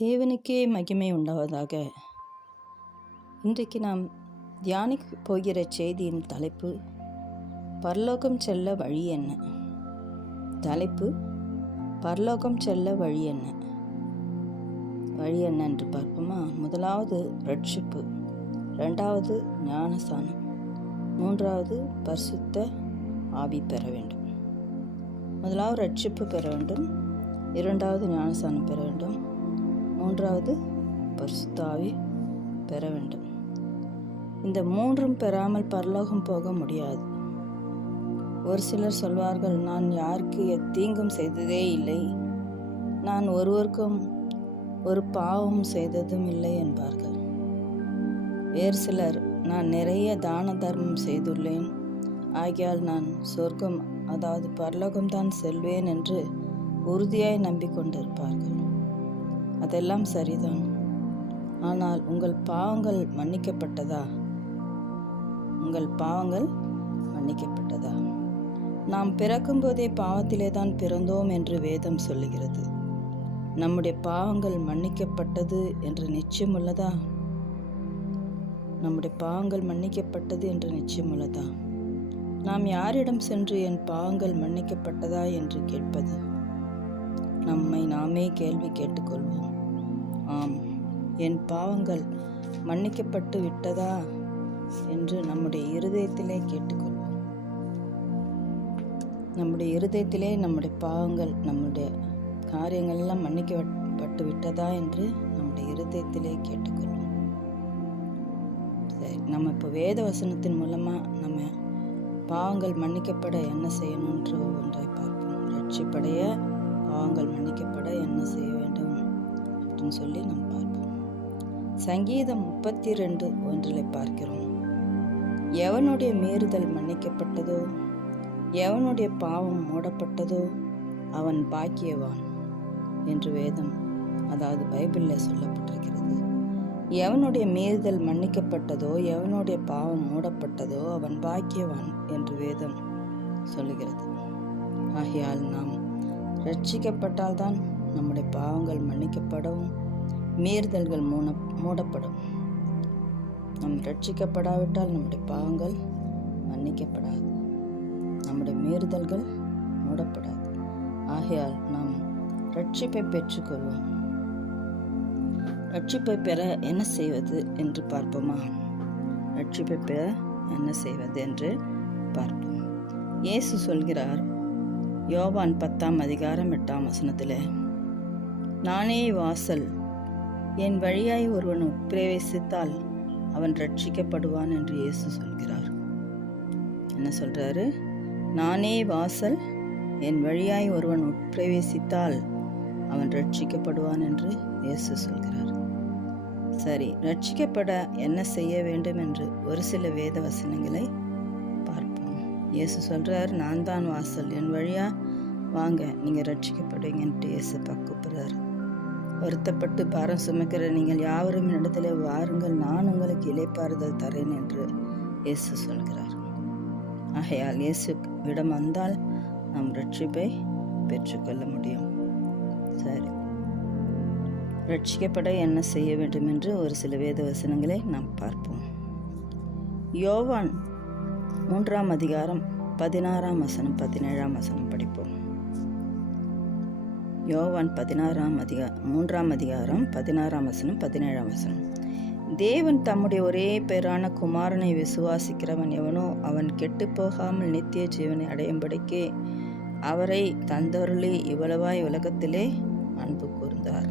தேவனுக்கே மகிமை உண்டாவதாக. இன்றைக்கு நாம் தியானிக்கு போகிற செய்தியின் தலைப்பு பரலோகம் செல்ல வழி என்ன? தலைப்பு பரலோகம் செல்ல வழி என்ன? வழி என்ன என்று பார்ப்போமா? முதலாவது ரட்சிப்பு ரெண்டாவது ஞானஸ்தானம் மூன்றாவது பரிசுத்த ஆவி பெற வேண்டும். முதலாவது ரட்சிப்பு பெற வேண்டும் இரண்டாவது ஞானஸ்தானம் பெற வேண்டும். மூன்றாவது பரிசுத்தாவி பெற வேண்டும். இந்த மூன்றும் பெறாமல் பரலோகம் போக முடியாது. ஒரு சிலர் சொல்வார்கள் நான் யாருக்கு எத்தீங்கும் செய்ததே இல்லை. நான் ஒருவருக்கும் ஒரு பாவம் செய்ததும் இல்லை என்பார்கள். வேறு சிலர் நான் நிறைய தான தர்மம் செய்துள்ளேன். ஆகையால் நான் சொர்க்கம் அதாவது பரலோகம்தான் செல்வேன் என்று உறுதியாய் நம்பிக்கொண்டிருப்பார்கள். அதெல்லாம் சரிதான். ஆனால் உங்கள் பாவங்கள் மன்னிக்கப்பட்டதா? உங்கள் பாவங்கள் மன்னிக்கப்பட்டதா? நாம் பிறக்கும்போதே பாவத்திலே தான் பிறந்தோம் என்று வேதம் சொல்லுகிறது. நம்முடைய பாவங்கள் மன்னிக்கப்பட்டது என்று நிச்சயம் உள்ளதா? நம்முடைய பாவங்கள் மன்னிக்கப்பட்டது என்று நிச்சயம் உள்ளதா? நாம் யாரிடம் சென்று என் பாவங்கள் மன்னிக்கப்பட்டதா என்று கேட்பது? நம்மை நாமே கேள்வி கேட்டுக்கொள்வோம். ஆம் என் பாவங்கள் மன்னிக்கப்பட்டு விட்டதா என்று நம்முடைய இருதயத்திலே கேட்டுக்கொள்வோம். நம்முடைய இருதயத்திலே நம்முடைய பாவங்கள் நம்முடைய காரியங்கள்லாம் மன்னிக்கப்பட்டு விட்டதா என்று நம்முடைய இருதயத்திலே கேட்டுக்கொள்வோம். சரி நம்ம இப்போ வேத வசனத்தின் மூலமாக நம்ம பாவங்கள் மன்னிக்கப்பட என்ன செய்யணுன்ற ஒன்றை பார்ப்போம். ரட்சிப்படைய பாவங்கள் மன்னிக்கப்பட என்ன செய்ய அப்படின்னு சொல்லி நம்ம பார்ப்போம். சங்கீதம் முப்பத்தி ரெண்டு ஒன்றில் பார்க்கிறோம். எவனுடைய மீறுதல் மன்னிக்கப்பட்டதோ எவனுடைய பாவம் மூடப்பட்டதோ அவன் பாக்கியவான் என்று வேதம் அதாவது பைபிளில் சொல்லப்பட்டிருக்கிறது. எவனுடைய மீறுதல் மன்னிக்கப்பட்டதோ எவனுடைய பாவம் மூடப்பட்டதோ அவன் பாக்கியவான் என்று வேதம் சொல்லுகிறது. ஆகையால் நாம் ரட்சிக்கப்பட்டால்தான் நம்முடைய பாவங்கள் மன்னிக்கப்படவும் மீறுதல்கள் மூட மூடப்படும். நம் ரட்சிக்கப்படாவிட்டால் நம்முடைய பாவங்கள் மன்னிக்கப்படாது. நம்முடைய மீறுதல்கள் மூடப்படாது. ஆகையால் நாம் ரட்சிப்பை பெற்றுக்கொள்வோம். ரட்சிப்பை பெற என்ன செய்வது என்று பார்ப்போமா? ரட்சிப்பை பெற என்ன செய்வது என்று பார்ப்போம். இயேசு சொல்கிறார் யோவான் பத்தாம் அதிகாரம் எட்டாம் வசனத்தில் நானே வாசல். என் வழியாய் ஒருவன் பிரவேசித்தால் அவன் ரட்சிக்கப்படுவான் என்று இயேசு சொல்கிறார். என்ன சொல்கிறாரு நானே வாசல் என் வழியாய் ஒருவன் உட்பிரவேசித்தால் அவன் ரட்சிக்கப்படுவான் என்று இயேசு சொல்கிறார். சரி ரட்சிக்கப்பட என்ன செய்ய வேண்டும் என்று ஒரு சில வேத வசனங்களை பார்ப்போம். இயேசு சொல்கிறார் நான் தான் வாசல் என் வழியாக வாங்க நீங்கள் ரட்சிக்கப்படுவீங்கன்ட்டு இயேசு கூப்பிடுறாரு வருத்தப்பட்டு பாரம் சுமக்கிற நீங்கள் யாவரும் இடத்துல வாருங்கள் நான் உங்களுக்கு இலைப்பாறுதல் தரேன் என்று இயேசு சொல்கிறார். ஆகையால் இயேசு விடம் வந்தால் நாம் ரட்சிப்பை பெற்றுக்கொள்ள முடியும். சரி. ரட்சிக்கப்பட என்ன செய்ய வேண்டும் என்று ஒரு சில வேத வசனங்களை நாம் பார்ப்போம். யோவான் மூன்றாம் அதிகாரம் பதினாறாம் வசனம் பதினேழாம் வசனம் படிப்போம். யோவான் பதினாறாம் அதிகா மூன்றாம் அதிகாரம் பதினாறாம் வசனம் பதினேழாம் வசனம். தேவன் தம்முடைய ஒரே பேரான குமாரனை விசுவாசிக்கிறவன் எவனோ அவன் கெட்டு போகாமல் நித்திய ஜீவனை அடையும்படிக்கே அவரை தந்தருளி இவ்வளவாய் உலகத்திலே அன்பு கூர்ந்தார்.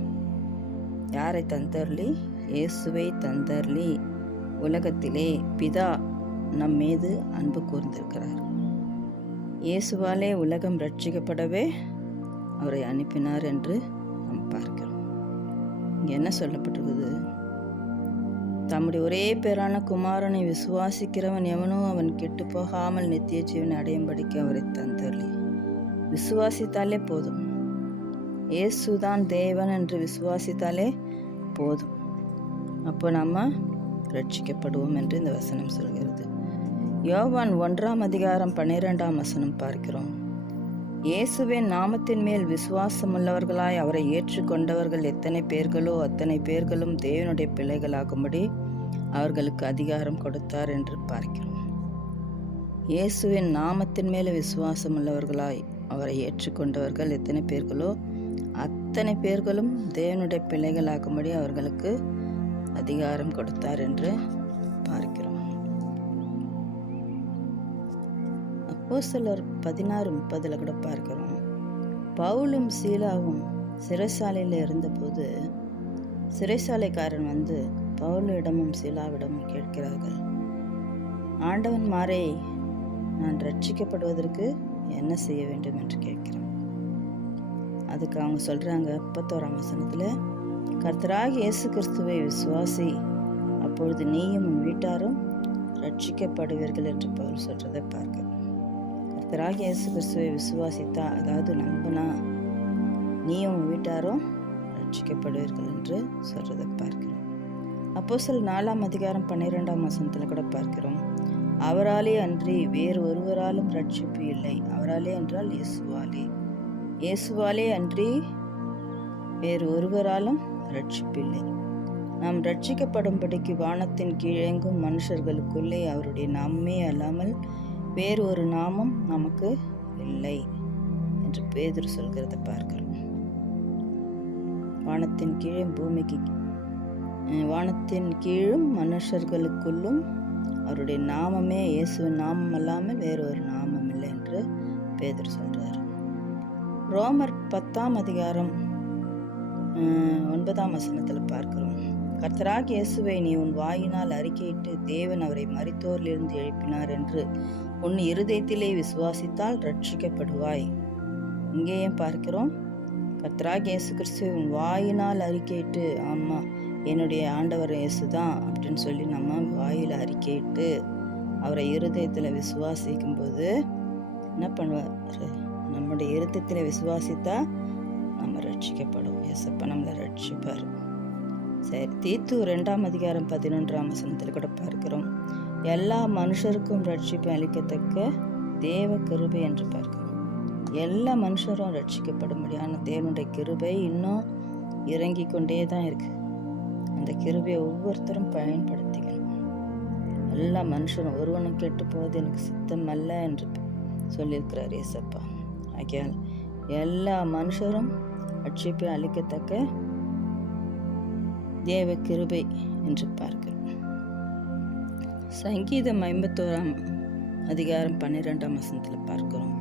யாரை தந்தருளி? இயேசுவை தந்தருளி உலகத்திலே பிதா நம் மீது அன்பு கூர்ந்திருக்கிறார். இயேசுவாலே உலகம் ரட்சிக்கப்படவே அவரை அனுப்பினார் என்று நாம் பார்க்கிறோம். இங்கே என்ன சொல்லப்பட்டிருக்குது? தம்முடைய ஒரே பேரான குமாரனை விசுவாசிக்கிறவன் எவனோ அவன் கெட்டு போகாமல் நித்திய ஜீவனை அடையும்படிக்கு அவரை தந்தருளி. விசுவாசித்தாலே போதும். இயேசுதான் தேவன் என்று விசுவாசித்தாலே போதும். அப்போ நம்ம ரட்சிக்கப்படுவோம் என்று இந்த வசனம் சொல்கிறது. யோவான் ஒன்றாம் அதிகாரம் பன்னிரெண்டாம் வசனம் பார்க்கிறோம். இயேசுவின் நாமத்தின் மேல் விசுவாசமுள்ளவர்களாய் அவரை ஏற்றுக்கொண்டவர்கள் எத்தனை பேர்களோ அத்தனை பேர்களும் தேவனுடைய பிள்ளைகளாகும்படி அவர்களுக்கு அதிகாரம் கொடுத்தார் என்று பார்க்கிறோம். இயேசுவின் நாமத்தின் மேல் விசுவாசம் உள்ளவர்களாய் அவரை ஏற்றுக்கொண்டவர்கள் எத்தனை பேர்களோ அத்தனை பேர்களும் தேவனுடைய பிள்ளைகளாகும்படி அவர்களுக்கு அதிகாரம் கொடுத்தார் என்று பார்க்கிறோம். அப்போ சிலர் பதினாறு முப்பதில் கூட பார்க்கிறோம். பவுலும் சீலாவும் சிறைசாலையில் இருந்தபோது சிறைசாலைக்காரன் வந்து பவுலிடமும் சீலாவிடமும் கேட்கிறார்கள். ஆண்டவன் மாறே நான் ரட்சிக்கப்படுவதற்கு என்ன செய்ய வேண்டும்? என்று கேட்கிறேன். அதுக்கு அவங்க சொல்கிறாங்க முப்பத்தோராம் வசனத்தில் கர்த்தராக இயேசு கிறிஸ்துவை விசுவாசி அப்பொழுது நீயும் உன் வீட்டாரும் ரட்சிக்கப்படுவீர்கள் என்று பவுல் சொல்கிறதை பார்க்க கர்த்தராக இயேசு கிறிஸ்துவை விசுவாசித்தா அதாவது நம்பினா நீயும் உன் வீட்டாரும் ரட்சிக்கப்படுவீர்கள் என்று சொல்கிறத பார்க்கிறோம். அப்போ சில நாலாம் அதிகாரம் பன்னிரெண்டாம் வசனத்தில் கூட பார்க்கிறோம். அவராலே அன்றி வேறு ஒருவராலும் ரட்சிப்பு இல்லை. அவராலே என்றால் இயேசுவாலே. இயேசுவாலே அன்றி வேறு ஒருவராலும் ரட்சிப்பில்லை நாம் ரட்சிக்கப்படும்படிக்கு வானத்தின் கீழெங்கும் மனுஷர்களுக்குள்ளே அவருடைய நாமே அல்லாமல் வேறு ஒரு நாமம் நமக்கு இல்லை என்று பேதர் சொல்கிறத பார்க்கிறோம் வானத்தின் கீழே பூமிக்கு வானத்தின் கீழும் மனுஷர்களுக்குள்ளும் அவருடைய நாமமே இயேசுவின் நாமம் அல்லாமல் வேறு ஒரு நாமம் இல்லை என்று பேதர் சொல்கிறார் ரோமர் பத்தாம் அதிகாரம் ஒன்பதாம் வசனத்தில் பார்க்கிறோம். கர்த்தராக இயேசுவை நீ உன் வாயினால் அறிக்கையிட்டு தேவன் அவரை மறித்தோரிலிருந்து எழுப்பினார் என்று உன் இருதயத்திலே விசுவாசித்தால் ரட்சிக்கப்படுவாய் இங்கேயும் பார்க்கிறோம்? கத்ராக் இயேசு கிறிஸ்து உன் வாயினால் அறிக்கையிட்டு ஆமாம் என்னுடைய ஆண்டவர் இயேசு தான் அப்படின்னு சொல்லி நம்ம வாயில் அறிக்கையிட்டு அவரை இருதயத்தில் விசுவாசிக்கும் போது என்ன பண்ணுவார்? நம்முடைய இருதயத்தில் விசுவாசித்தா நம்ம ரட்சிக்கப்படுவோம் இயேசப்பா நம்மளை ரட்சிப்பார் சரி தீத்து ரெண்டாம் அதிகாரம் பதினொன்றாம் வசனத்தில் கூட பார்க்கிறோம். எல்லா மனுஷருக்கும் ரட்சிப்பு அளிக்கத்தக்க தேவ கிருபை என்று பார்க்கிறோம். எல்லா மனுஷரும் ரட்சிக்கப்படும்படியான தேவனுடைய கிருபை இன்னும் இறங்கி கொண்டே தான் இருக்குது அந்த கிருபையை ஒவ்வொருத்தரும் பயன்படுத்திக்கணும். எல்லா மனுஷனும் ஒருவனும் கெட்டு போவது எனக்கு சித்தம் அல்ல என்று சொல்லியிருக்கிறார் ஏசப்பா ஆகியால் எல்லா மனுஷரும் ரட்சிப்பை அளிக்கத்தக்க தேவ கிருபை என்று பார்க்கிறோம். சங்கீதம் ஐம்பத்தோராம் அதிகாரம் பன்னிரெண்டாம் வசனத்தில் பார்க்கிறோம்.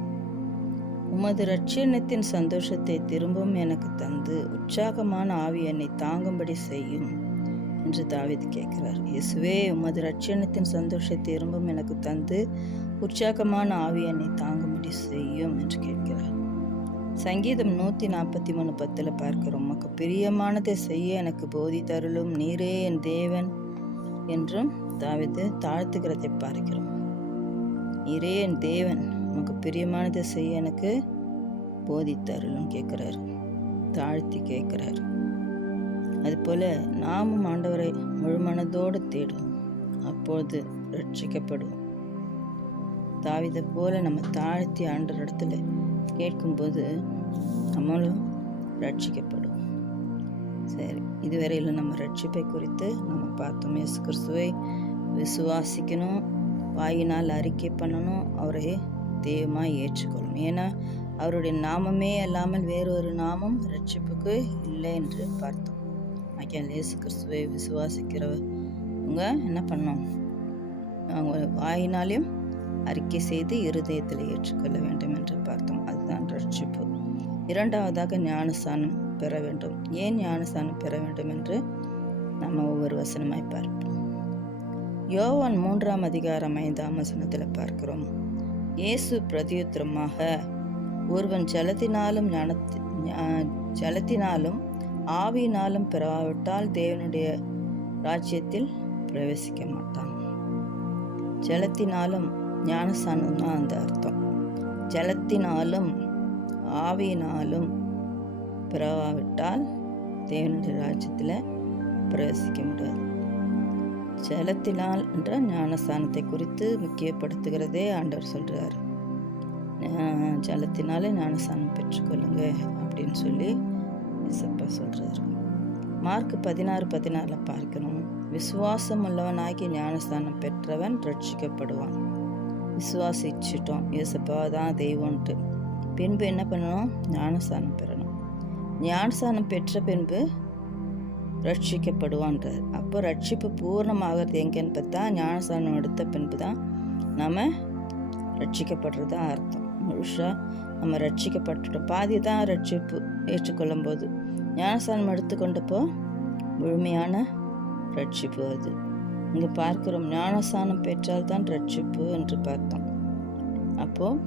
உமது ரட்சணத்தின் சந்தோஷத்தை திரும்பவும் எனக்கு தந்து உற்சாகமான ஆவி என்னை தாங்கும்படி செய்யும் என்று தாவித் கேட்கிறார். இயேசுவே உமது ரட்சணத்தின் சந்தோஷத்தை திரும்பவும் எனக்கு தந்து உற்சாகமான ஆவி என்னை தாங்கும்படி செய்யும் என்று கேட்கிறார். சங்கீதம் நூற்றி நாற்பத்தி மூணு பத்தில் பார்க்கிறோம். உமக்கு பிரியமானதை செய்ய எனக்கு போதி தருளும் நீரே என் தேவன் என்றும் தாவித்து தாழ்த்துக்கிறதை பார்க்கிறோம். இறையன் என் தேவன் உனக்கு பிரியமானதை செய்ய எனக்கு போதித்தருளும் கேட்குறாரு தாழ்த்தி கேட்குறாரு. அதுபோல் நாமும் ஆண்டவரை முழுமனதோடு தேடும் தேடுவோம் அப்போது ரட்சிக்கப்படுவோம் தாவிதை போல நம்ம தாழ்த்தி ஆண்ட இடத்துல கேட்கும்போது நம்மளும் ரட்சிக்கப்படும் சரி இதுவரையில் நம்ம ரட்சிப்பை குறித்து நம்ம பார்த்தோம். இயேசு கிறிஸ்துவை விசுவாசிக்கணும் வாயினால் அறிக்கை பண்ணணும் அவரை தெய்வமாக ஏற்றுக்கொள்ளணும். ஏன்னா அவருடைய நாமமே அல்லாமல் வேறொரு நாமம் ரட்சிப்புக்கு இல்லை என்று பார்த்தோம். ஆக்கியால் இயேசு கிறிஸ்துவை விசுவாசிக்கிறவங்க என்ன பண்ணோம் அவங்க வாயினாலையும் அறிக்கை செய்து இருதயத்தில் ஏற்றுக்கொள்ள வேண்டும் என்று பார்த்தோம். அதுதான் ரட்சிப்பு இரண்டாவதாக ஞானஸ்தானம் பெற வேண்டும். ஏன் ஞானஸ்தானம் பெற வேண்டும் என்று நம்ம ஒவ்வொரு வசனமாய் பார்ப்போம். யோவான் மூன்றாம் அதிகாரம் ஐந்தாம் வசனத்தில் பார்க்கிறோம். இயேசு பிரதியுத்திரமாக ஒருவன் ஜலத்தினாலும் ஜலத்தினாலும் ஆவியினாலும் பெறாவிட்டால் தேவனுடைய ராஜ்யத்தில் பிரவேசிக்க மாட்டான். ஜலத்தினாலும் ஞானசானம் தான் அந்த அர்த்தம். ஜலத்தினாலும் ஆவியினாலும் பிறவாவிட்டால் தேவனுடைய ராஜ்யத்தில் பிரவேசிக்க முடியாது. ஜலத்தினால் என்ற ஞானஸ்தானத்தை குறித்து முக்கியப்படுத்துகிறதே ஆண்டவர் சொல்கிறார் ஜலத்தினாலே ஞானஸ்தானம் பெற்றுக்கொள்ளுங்க அப்படின்னு சொல்லி இசப்பா சொல்கிறாரு மார்க் பதினாறு பதினாறில் பார்க்கணும். விசுவாசம் உள்ளவனாகி ஞானஸ்தானம் பெற்றவன் ரட்சிக்கப்படுவான். விசுவாசிச்சிட்டோம். இயேசப்பா தான் தெய்வம்ன்ட்டு. பின்பு என்ன பண்ணணும்? ஞானஸ்தானம் பெறணும். ஞானஸ்தானம் பெற்ற பின்பு ரட்சிக்கப்படுவான்றார். அப்போ ரட்சிப்பு பூர்ணமாகிறது எங்கேன்னு பார்த்தா ஞானசானம் எடுத்த பின்பு தான் நம்ம ரட்சிக்கப்படுறது அர்த்தம். முழுசாக நம்ம ரட்சிக்கப்பட்டுட்டோம். பாதி தான் ரட்சிப்பு ஏற்றுக்கொள்ளும் போது ஞானசானம் எடுத்துக்கொண்டப்போ முழுமையான ரட்சிப்பு அது. இங்கே பார்க்கிறோம் ஞானசானம் பெற்றால் தான் ரட்சிப்பு என்று பார்த்தோம். அப்போது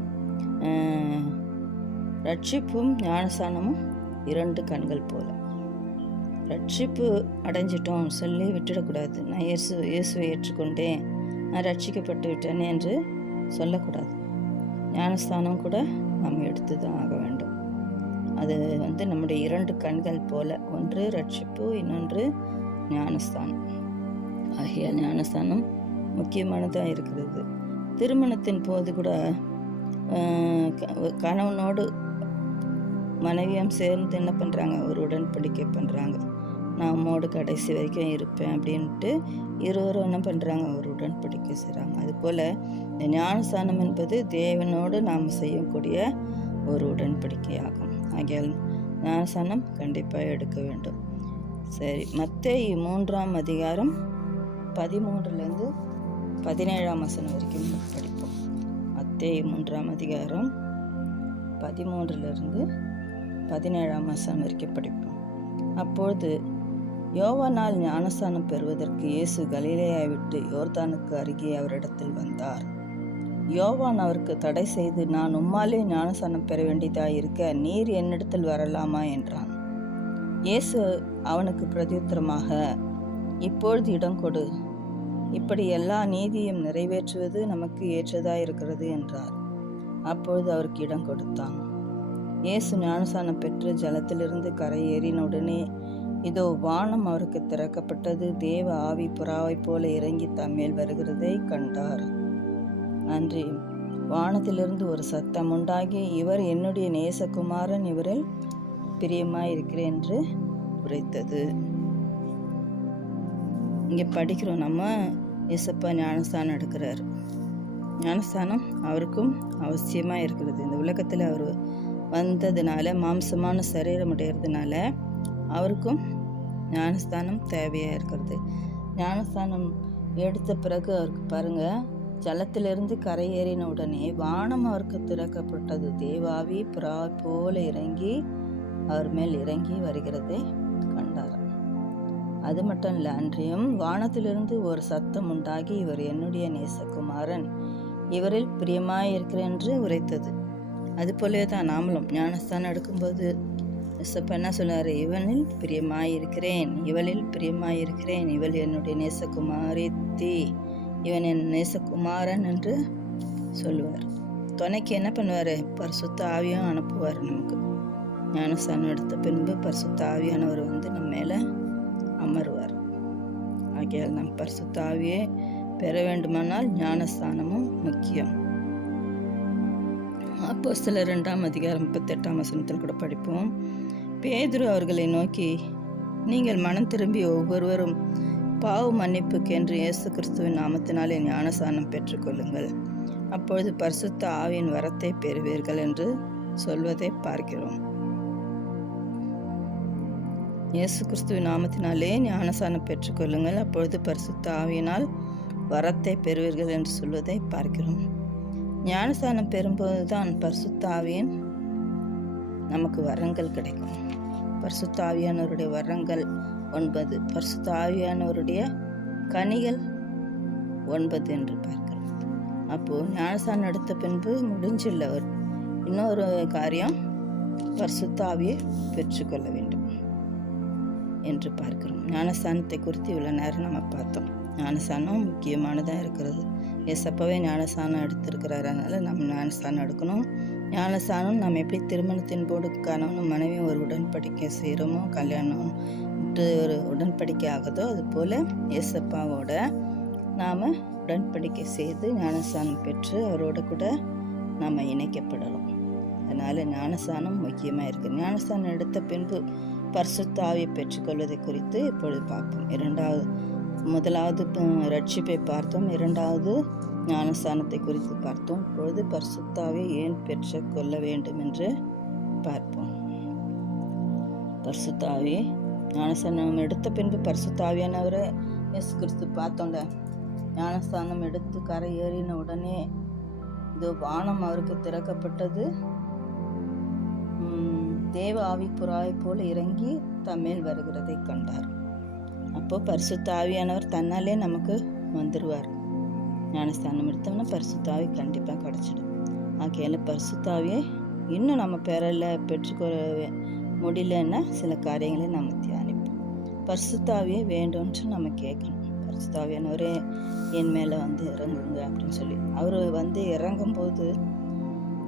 ரட்சிப்பும் ஞானசானமும் இரண்டு கண்கள் போல. ரட்சிப்பு அடைஞ்சிட்டோம் சொல்லி விட்டுடக்கூடாது. நான் இயேசு இயேசுவை ஏற்றுக்கொண்டேன். நான் ரட்சிக்கப்பட்டு விட்டேனே என்று சொல்லக்கூடாது. ஞானஸ்தானம் கூட நாம் எடுத்து தான் ஆக வேண்டும். அது வந்து நம்முடைய இரண்டு கண்கள் போல. ஒன்று ரட்சிப்பு இன்னொன்று ஞானஸ்தானம். ஆகிய ஞானஸ்தானம் முக்கியமானதாக இருக்கிறது. திருமணத்தின் போது கூட க- கணவனோடு மனைவியும் சேர்ந்து என்ன பண்ணுறாங்க ஒரு உடன்படிக்கை பண்ணுறாங்க நான் உம்மோடு கடைசி வரைக்கும் இருப்பேன் அப்படின்ட்டு இருவரும் என்ன பண்ணுறாங்க ஒரு உடன்படிக்கை செய்கிறாங்க அதுபோல் இந்த ஞானஸ்தானம் என்பது தேவனோடு நாம் செய்யக்கூடிய ஒரு உடன்படிக்கையாகும் ஆகியால் ஞானஸ்தானம் கண்டிப்பாக எடுக்க வேண்டும். சரி மற்ற மூன்றாம் அதிகாரம் பதிமூன்றுலேருந்து பதினேழாம் வசனம் வரைக்கும் படிப்போம். மத்தேயு மூன்றாம் அதிகாரம் பதிமூன்றிலிருந்து பதினேழாம் வசனம் வரைக்கும் படிப்போம். அப்பொழுது யோவானால் ஞானஸ்தானம் பெறுவதற்கு இயேசு கலிலேயாவை விட்டு யோர்தானுக்கு அருகே அவரிடத்தில் வந்தார். யோவான் அவருக்கு தடை செய்து நான் உம்மாலே ஞானஸ்தானம் பெற வேண்டியதாயிருக்க நீர் என்னிடத்தில் வரலாமா? என்றான். இயேசு அவனுக்கு பிரதியுத்தரமாக இப்பொழுது இடம் கொடு. இப்படி எல்லா நீதியும் நிறைவேற்றுவது நமக்கு ஏற்றதாயிருக்கிறது என்றார். அப்பொழுது அவருக்கு இடம் கொடுத்தான். இயேசு ஞானசானம் பெற்று ஜலத்திலிருந்து கரையேறின உடனே இதோ வானம் அவருக்கு திறக்கப்பட்டது. தேவ ஆவி புறாவைப் போல இறங்கி தம்மேல் வருகிறதை கண்டார். நன்றி. வானத்திலிருந்து ஒரு சத்தம் உண்டாகி இவர் என்னுடைய நேசகுமாரன் இவரில் பிரியமாயிருக்கிறேன் என்று உரைத்தது. இங்கே படிக்கிறோம் நம்ம. இசப்பா ஞானஸ்தானம் எடுக்கிறார். ஞானஸ்தானம் அவருக்கும் அவசியமாக இருக்கிறது இந்த உலகத்தில் அவர் வந்ததுனால மாம்சமான சரீரம் உடையறதுனால அவருக்கும் ஞானஸ்தானம் தேவையாக இருக்கிறது. ஞானஸ்தானம் எடுத்த பிறகு அவருக்கு பாருங்கள் ஜலத்திலிருந்து கரையேறின உடனே வானம் அவருக்கு திறக்கப்பட்டது. தேவாவி புறா போல இறங்கி அவர் மேல் இறங்கி வருகிறதை கண்டார் அது மட்டும் இல்லை அன்றியும் வானத்திலிருந்து ஒரு சத்தம் உண்டாகி இவர் என்னுடைய நேசகுமாரன் இவரில் பிரியமாயிருக்கிறேன் என்று உரைத்தது. அது போலவே தான் நாமளும் ஞானஸ்தானம் எடுக்கும்போது இசப்ப என்ன சொன்னார்? இவனில் பிரியமாயிருக்கிறேன் இவளில் பிரியமாயிருக்கிறேன் இவள் என்னுடைய நேசகுமாரி தீ இவன் என் நேசகுமாரன் என்று சொல்லுவார். துணைக்கு என்ன பண்ணுவார்? பரிசுத்த ஆவியும் அனுப்புவார் நமக்கு. ஞானஸ்தானம் எடுத்த பின்பு பரிசுத்த ஆவியானவர் வந்து நம்ம மேலே அமருவார். ஆகையால் நம் பரிசுத்த ஆவியை பெற வேண்டுமானால் ஞானஸ்தானமும் முக்கியம். அப்போ சில ரெண்டாம் அதிகாரம் முப்பத்தெட்டாம் வசனத்தில் கூட படிப்போம். பேதுரு அவர்களை நோக்கி நீங்கள் மனம் திரும்பி ஒவ்வொருவரும் பாவ மன்னிப்புக்கென்று இயேசு கிறிஸ்துவின் நாமத்தினாலே ஞானசானம் பெற்றுக்கொள்ளுங்கள் அப்பொழுது பரிசுத்த ஆவியின் வரத்தை பெறுவீர்கள் என்று சொல்வதை பார்க்கிறோம். இயேசு கிறிஸ்துவின் நாமத்தினாலே ஞானசானம் பெற்றுக்கொள்ளுங்கள் அப்பொழுது பரிசுத்த ஆவியினால் வரத்தை பெறுவீர்கள் என்று சொல்வதை பார்க்கிறோம். ஞானசானம் பெறும்போது தான் பர்சுத்தாவியன் நமக்கு வரங்கள் கிடைக்கும். பர்சுத்தாவியானவருடைய வரங்கள் ஒன்பது. பரிசுத்த ஆவியானவருடைய கனிகள் ஒன்பது என்று பார்க்கிறோம். அப்போது ஞானசானம் எடுத்த பின்பு முடிஞ்சில்ல ஒரு இன்னொரு காரியம் பர்சுத்தாவியை பெற்றுக்கொள்ள வேண்டும் என்று பார்க்கிறோம். ஞானஸ்தானத்தை குறித்து இவ்வளோ நேரம் நம்ம பார்த்தோம். ஞானஸ்தானம் முக்கியமானதாக இருக்கிறது. எசப்பவே ஞானஸ்தானம் எடுத்திருக்கிறாரு. அதனால் நம்ம ஞானஸ்தானம் எடுக்கணும். ஞானஸ்தானம் நம்ம எப்படி திருமணத்தின் போது கணவனும் மனைவியும் ஒரு உடன்படிக்கை செய்கிறோமோ கல்யாணம் ஒரு உடன்படிக்கை ஆகுதோ அதுபோல் ஏசப்பாவோட நாம் உடன்படிக்கை செய்து ஞானஸ்தானம் பெற்று அவரோட கூட நாம் இணைக்கப்படலாம் அதனால் ஞானஸ்தானம் முக்கியமாக இருக்குது ஞானஸ்தானம் எடுத்த பின்பு பரிசுத்த பெற்றுக்கொள்வதை குறித்து இப்பொழுது பார்ப்போம். இரண்டாவது முதலாவது ரட்சிப்பை பார்த்தோம். இரண்டாவது ஞானஸ்தானத்தை குறித்து பார்த்தோம். இப்பொழுது பர்சுத்தாவை ஏன் பெற்றுக்கொள்ள வேண்டும் என்று பார்ப்போம். பர்சுத்தாவே ஞானஸ்தானம் எடுத்த பின்பு பர்சுத்தாவியானவரை எஸ் கிறிஸ்து பார்த்தோம்ல. ஞானஸ்தானம் எடுத்து கரை ஏறின உடனே இது வானம் அவருக்கு திறக்கப்பட்டது. தேவ ஆவி புறாவை போல் இறங்கி தம்மேல் வருகிறதை கண்டார். அப்போ பரிசுத்த ஆவியானவர் தன்னாலே நமக்கு வந்துடுவார் ஞானஸ்தானம் எடுத்தோம்னா பரிசுத்தாவி கண்டிப்பாக கிடச்சிடும். ஆகையில் பரிசுத்தாவியை இன்னும் நம்ம பெறல பெற்றுக்கொள்ள முடியலன்னா சில காரியங்களை நம்ம தியானிப்போம். பரிசுத்தாவியே வேண்டும்ன்ட்டு நம்ம கேட்கணும். பரிசுத்தாவியானவரே என் மேலே வந்து இறங்குங்க அப்படின்னு சொல்லி. அவர் வந்து இறங்கும்போது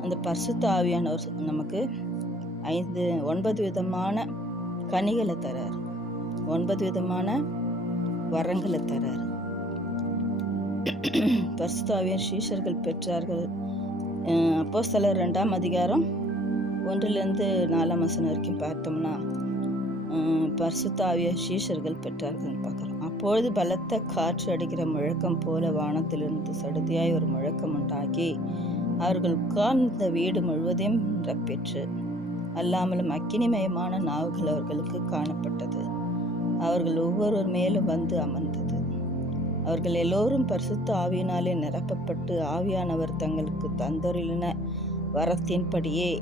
அந்த பரிசுத்த ஆவியானவர் நமக்கு ஐந்து ஒன்பது விதமான கனிகளை தராரு. ஒன்பது விதமான வரங்களை தரார். பரிசுத்தாவியர் சீஷர்கள் பெற்றார்கள். அப்போ சிலர் ரெண்டாம் அதிகாரம் ஒன்றிலிருந்து நாலாம் வசனம் வரைக்கும் பார்த்தோம்னா பர்சுத்தாவிய சீஷர்கள் பெற்றார்கள் பார்க்குறோம். அப்பொழுது பலத்த காற்று அடிக்கிற முழக்கம் போல வானத்திலிருந்து சடுதியாய் ஒரு முழக்கம் உண்டாகி அவர்கள் உட்கார்ந்த வீடு முழுவதையும் நிரப்பெற்று அல்லாமலும் அக்கினிமயமான நாவுகள் அவர்களுக்கு காணப்பட்டது. அவர்கள் ஒவ்வொருவர் மேலும் வந்து அமர்ந்தது. அவர்கள் எல்லோரும் பரிசுத்த ஆவியினாலே நிரப்பப்பட்டு ஆவியானவர் தங்களுக்கு தந்தொருளின வரத்தின்படியே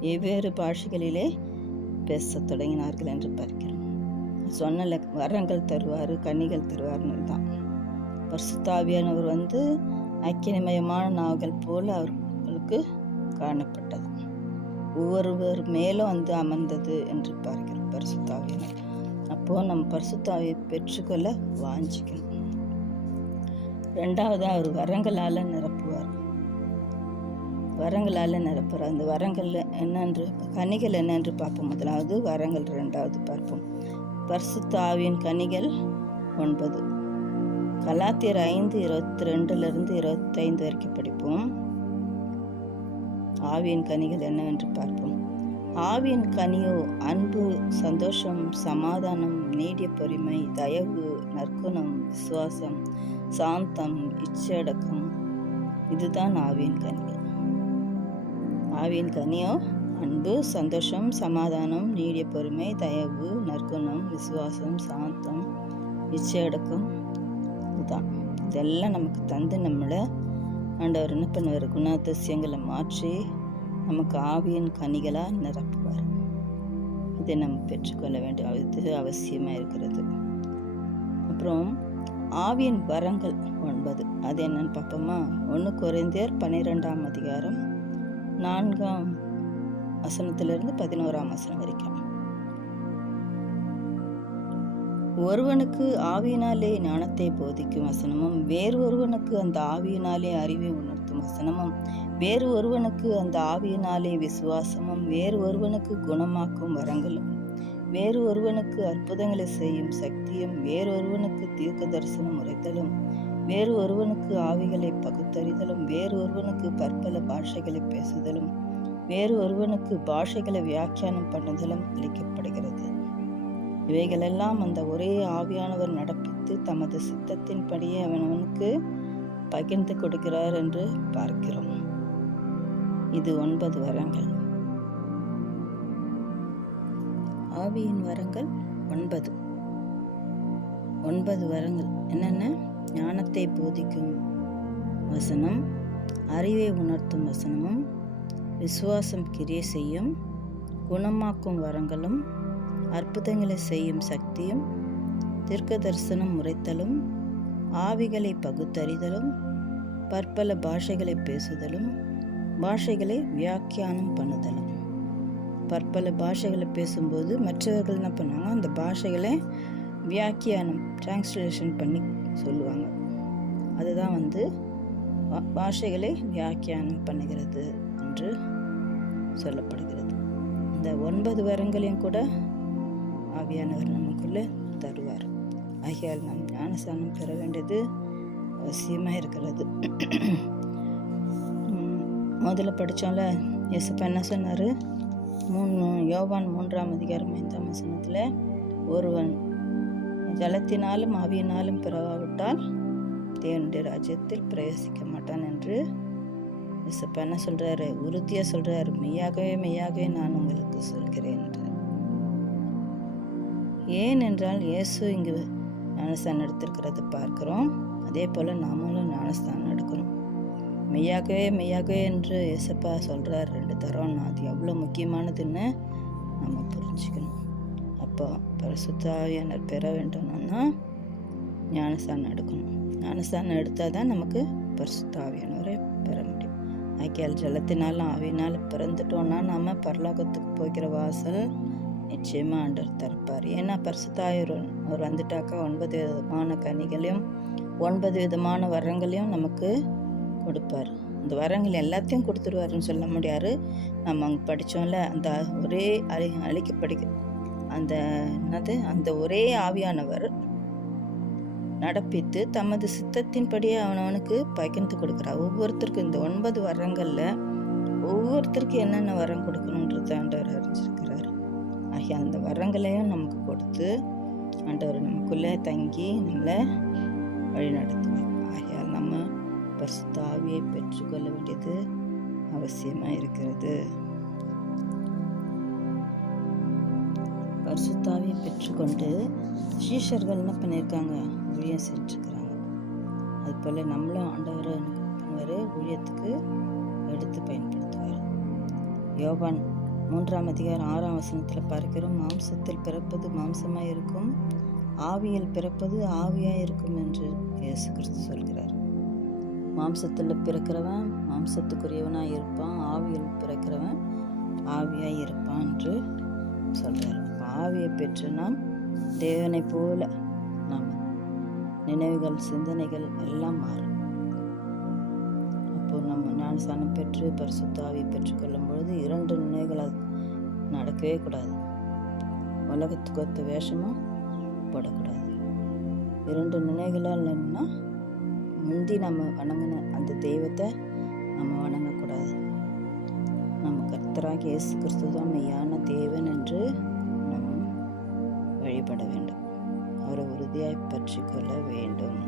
வெவ்வேறு பாஷைகளிலே பேசத் தொடங்கினார்கள் என்று பார்க்கிறோம். சொன்னல வரங்கள் தருவார் கன்னிகள் தருவார்னு தான் பரிசுத்த ஆவியானவர் வந்து அக்கினிமயமான நாவுகள் போல் அவர்களுக்கு காணப்பட்டது. ஒவ்வொருவர் மேலும் வந்து அமர்ந்தது என்று பார்க்கிறோம் பரிசுத்தாவியினர் அப்போ நம்ம பரிசுத்தாவை பெற்றுக்கொள்ள வாஞ்சிக்கணும். ரெண்டாவதாக அவர் வரங்களால் நிரப்புவார். வரங்களால் நிரப்புகிறார் அந்த வரங்கள் என்னென்று கனிகள் என்னென்று பார்ப்போம். முதலாவது வரங்கள் ரெண்டாவது பார்ப்போம். பரிசுத்தாவின் கனிகள் ஒன்பது. கலாத்தியர் ஐந்து இருபத்தி ரெண்டுலேருந்து இருபத்தைந்து வரைக்கும் படிப்போம். ஆவியின் கனிகள் என்னவென்று பார்ப்போம். ஆவியின் கனியோ அன்பு சந்தோஷம் சமாதானம் நீடிய பொறுமை தயவு நற்குணம் விசுவாசம் சாந்தம் இச்சடக்கம். இதுதான் ஆவியின் கனிகள் ஆவியின் கனியோ அன்பு சந்தோஷம் சமாதானம் நீடிய பொறுமை தயவு நற்குணம் விசுவாசம் சாந்தம் இச்சையடக்கம் இதுதான். இதெல்லாம் நமக்கு தந்து நம்மளை ஆண்டவர் என்ன பண்ணுவார்? குணாதிசயங்களை மாற்றி நமக்கு ஆவியின் கனிகளாக நிரப்புவார். இதை நம்ம பெற்றுக்கொள்ள வேண்டிய இது அவசியமாக இருக்கிறது. அப்புறம் ஆவியின் வரங்கள் ஒன்பது. அது என்னன்னு பார்ப்போமா? ஒன்று குறைந்தர் பன்னிரெண்டாம் அதிகாரம் நான்காம் வசனத்திலிருந்து பதினோராம் வசனம் வரைக்கும். ஒருவனுக்கு ஆவியினாலே ஞானத்தை போதிக்கும் வசனமும் வேறு ஒருவனுக்கு அந்த ஆவியினாலே அறிவை உணர்த்தும் வசனமும் வேறு ஒருவனுக்கு அந்த ஆவியினாலே விசுவாசமும் வேறு ஒருவனுக்கு குணமாக்கும் வரங்களும் வேறு ஒருவனுக்கு அற்புதங்களை செய்யும் சக்தியும் வேறு ஒருவனுக்கு தீர்க்க தரிசனம் உரைத்தலும் வேறு ஒருவனுக்கு ஆவிகளை பகுத்தறிதலும் வேறு ஒருவனுக்கு பற்பல பாஷைகளை பேசுதலும் வேறு ஒருவனுக்கு பாஷைகளை வியாக்கியானம் பண்ணுதலும் அளிக்கப்படுகிறது. இவைகளெல்லாம் அந்த ஒரே ஆவியானவர் நடப்பித்து தமது சித்தத்தின்படியே அவனவனுக்கு பகிர்ந்து கொடுக்கிறார் என்று பார்க்கிறோம். இது ஒன்பது வரங்கள். ஆவியின் வரங்கள் ஒன்பது. ஒன்பது வரங்கள். என்னென்ன? ஞானத்தை போதிக்கும் வசனம் அறிவை உணர்த்தும் வசனமும் விசுவாசம் கிரியை செய்யும் குணமாக்கும் வரங்களும் அற்புதங்களை செய்யும் சக்தியும் தீர்க்க தரிசனம் உரைத்தலும் ஆவிகளை பகுத்தறிதலும் பற்பல பாஷைகளை பேசுதலும் பாஷைகளை வியாக்கியானம் பண்ணுதலும். பற்பல பாஷைகளை பேசும்போது மற்றவர்கள் என்ன பண்ணுவாங்க? அந்த பாஷைகளை வியாக்கியானம் டிரான்ஸ்லேஷன் பண்ணி சொல்லுவாங்க. அதுதான் வந்து பாஷைகளை வியாக்கியானம் பண்ணுகிறது என்று சொல்லப்படுகிறது. இந்த ஒன்பது வரங்களையும் கூட ஆவியானவர் நமக்குள்ளே தருவார். ஆகையால் நாம் ஞானஸ்தானம் பெற வேண்டியது அவசியமாக இருக்கிறது. முதல்ல படித்தோம்ல இயேசுப்பா என்ன சொன்னார்? மூணு யோவான் மூன்றாம் அதிகாரம் ஐந்தாம் வசனத்தில் ஒருவன் ஜலத்தினாலும் ஆவியினாலும் பிறவாவிட்டால் தேவனுடைய ராஜ்யத்தில் பிரவேசிக்க மாட்டான் என்று இயேசுப்பா என்ன சொல்கிறாரு உறுதியாக சொல்கிறாரு மெய்யாகவே மெய்யாகவே நான் உங்களுக்கு சொல்கிறேன் என்று. ஏன் என்றால் இயேசு இங்கு ஞானஸ்தானம் எடுத்திருக்கிறத பார்க்குறோம். அதே போல் நாமளும் ஞானஸ்தானம் எடுக்கணும் மெய்யாகவே மெய்யாகவே என்று இயேசப்பா சொல்கிறார் ரெண்டு தரோம்னா அது எவ்வளோ முக்கியமானதுன்னு நம்ம புரிஞ்சுக்கணும். அப்போ பரிசுத்தாவியனர் பெற வேண்டும்னா ஞானஸ்தானம் எடுக்கணும். ஞானஸ்தானம் எடுத்தால் தான் நமக்கு பரிசுத்தாவியனரை பெற முடியும். ஆக்கியால் ஜலத்தினாலும் ஆவியினாலும் பிறந்துட்டோன்னா நம்ம பரலோகத்துக்கு போகிற வாசல் நிச்சயமாக ஆண்டவர் திறப்பார். ஏன்னா பரிசுத்தாயர் அவர் வந்துட்டாக்கா ஒன்பது விதமான கனிகளையும் ஒன்பது விதமான வரங்களையும் நமக்கு கொடுப்பார். அந்த வரங்கள் எல்லாத்தையும் கொடுத்துருவாருன்னு சொல்ல முடியாது. நம்ம அங்கே படித்தோம்ல அந்த ஒரே அழி அழிக்கப்படுகிற அந்த என்னது அந்த ஒரே ஆவியானவர் நடப்பித்து தமது சித்தத்தின்படியே அவனவனுக்கு பகிர்ந்து கொடுக்குறார். ஒவ்வொருத்தருக்கும் இந்த ஒன்பது வரங்களில் ஒவ்வொருத்தருக்கும் என்னென்ன வரம் கொடுக்கணுன்றது ஆண்டவர் அறிஞ்சிருக்கு ஆகிய அந்த வரங்களையும் நமக்கு கொடுத்து ஆண்டவர் நமக்குள்ளே தங்கி நம்மளை வழி நடத்துவார் ஆகையால் நம்ம பரிசுத்தாவியை பெற்றுக்கொள்ள வேண்டியது அவசியமாக இருக்கிறது. பரிசுத்தாவியை பெற்றுக்கொண்டு சீஷர்கள் என்ன பண்ணியிருக்காங்க? ஊழியம் செஞ்சுருக்கிறாங்க. அது போல் நம்மளும் ஆண்டவரை ஊழியத்துக்கு எடுத்து பயன்படுத்துவார். யோவான் மூன்றாம் அதிகாரம் ஆறாம் வசனத்தில் பார்க்கிறோம் மாம்சத்தில் பிறப்பது மாம்சமாக இருக்கும் ஆவியில் பிறப்பது ஆவியாக இருக்கும் என்று இயேசு கிறிஸ்து சொல்கிறார். மாம்சத்தில் பிறக்கிறவன் மாம்சத்துக்குரியவனாக இருப்பான் ஆவியில் பிறக்கிறவன் ஆவியாக இருப்பான் என்று சொல்கிறார் அப்போ ஆவியை பெற்று நாம் தேவனை போல நாம் நினைவுகள் சிந்தனைகள் எல்லாம் மாறும். அப்போது நம்ம ஞானசானம் பெற்று பரிசுத்த ஆவியை பெற்றுக்கொள்ளும் பொழுது இரண்டு நினைவுகள் அது நடக்கவே கூடாது. உலகத்துக்கு ஒத்த வேஷமும் போடக்கூடாது. இரண்டு நினைவுகளால் இல்லைன்னா முந்தி நம்ம வணங்கின அந்த தெய்வத்தை நம்ம வணங்கக்கூடாது. நம்ம கர்த்தராக இயேசு கிறிஸ்து தான் மெய்யான தேவன் என்று நம்ம வழிபட வேண்டும். அவரை உறுதியாய் பற்றி கொள்ள வேண்டும்.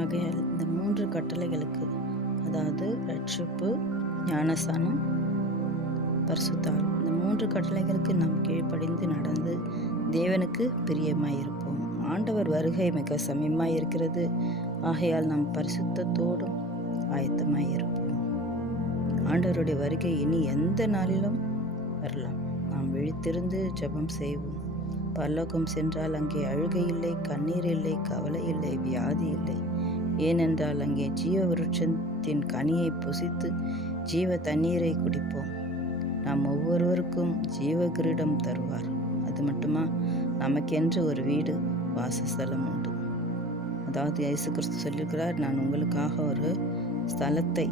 ஆகையால் இந்த மூன்று கட்டளைகளுக்கு அதாவது ரட்சிப்பு ஞானஸ்தானம் பரிசுத்தாள் இந்த மூன்று கட்டளைகளுக்கு நாம் கீழ்ப்படிந்து நடந்து தேவனுக்கு பிரியமாயிருப்போம் ஆண்டவர் வருகை மிக சமயமாக இருக்கிறது. ஆகையால் நாம் பரிசுத்தத்தோடும் ஆயத்தமாய் இருப்போம். ஆண்டவருடைய வருகை இனி எந்த நாளிலும் வரலாம். நாம் விழித்திருந்து ஜெபம் செய்வோம். பல்லோகம் சென்றால் அங்கே அழுகை இல்லை கண்ணீர் இல்லை கவலை இல்லை வியாதி இல்லை. ஏனென்றால் அங்கே ஜீவ விருட்சத்தின் கனியை புசித்து ஜீவ தண்ணீரை குடிப்போம். நாம் ஒவ்வொருவருக்கும் ஜீவ கிரீடம் தருவார். அது மட்டுமா? நமக்கென்று ஒரு வீடு வாசஸ்தலம் உண்டு. அதாவது இயேசு கிறிஸ்து சொல்லியிருக்கிறார் நான் உங்களுக்காக ஒரு ஸ்தலத்தை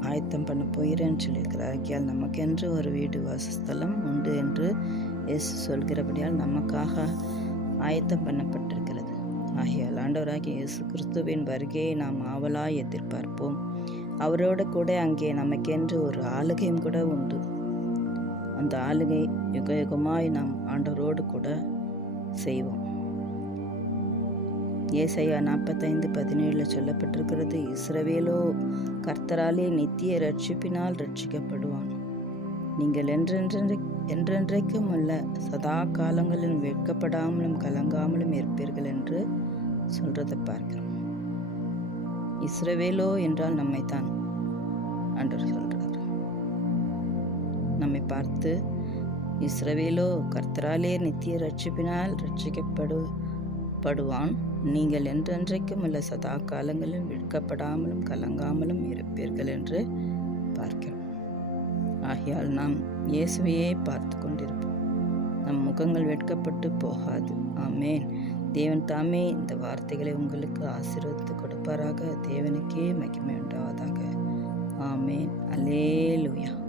ஆயத்தம் பண்ண போகிறேன்னு சொல்லியிருக்கிறார். ஆக்கியால் நமக்கென்று ஒரு வீடு வாசஸ்தலம் உண்டு என்று இயேசு சொல்கிறபடியால் நமக்காக ஆயத்தம் பண்ணப்பட்டிருக்கிறது ஆகையால் ஆண்டவராகிய இயேசு கிறிஸ்துவின் வருகையை நாம் ஆவலாய் எதிர்பார்ப்போம். அவரோடு கூட அங்கே நமக்கென்று ஒரு ஆளுகையும் கூட உண்டு. அந்த ஆளுகை யுக யுகமாய் நாம் ஆண்டவரோடு கூட செய்வோம். ஏசையா நாற்பத்தைந்து பதினேழில் சொல்லப்பட்டிருக்கிறது இஸ்ரவேலோ கர்த்தராலே நித்திய ரட்சிப்பினால் ரட்சிக்கப்படுவான் நீங்கள் என்றென்றென்றை என்றென்றைக்கும் உள்ள சதா காலங்களிலும் வெட்கப்படாமலும் கலங்காமலும் இருப்பீர்கள் என்று சொல்றதை பார்க்கிறோம். இஸ்ரவேலோ என்றால் நம்மைத்தான் அன்று சொல்றார். நம்மை பார்த்து இஸ்ரவேலோ கர்த்தராலே நித்திய ரட்சிப்பினால் ரட்சிக்கப்படு படுவான் நீங்கள் என்றென்றைக்கும் உள்ள சதா காலங்களில் விற்கப்படாமலும் கலங்காமலும் இருப்பீர்கள் என்று பார்க்கிறோம். ஆகையால் நாம் இயேசுவையே பார்த்து கொண்டிருப்போம். நம் முகங்கள் வெட்கப்பட்டு போகாது. ஆமேன். தேவன் தாமே இந்த வார்த்தைகளை உங்களுக்கு ஆசீர்வதித்து கொடுப்பாராக. தேவனுக்கே மகிமை உண்டாவதாக. ஆமேன். அலேலுயா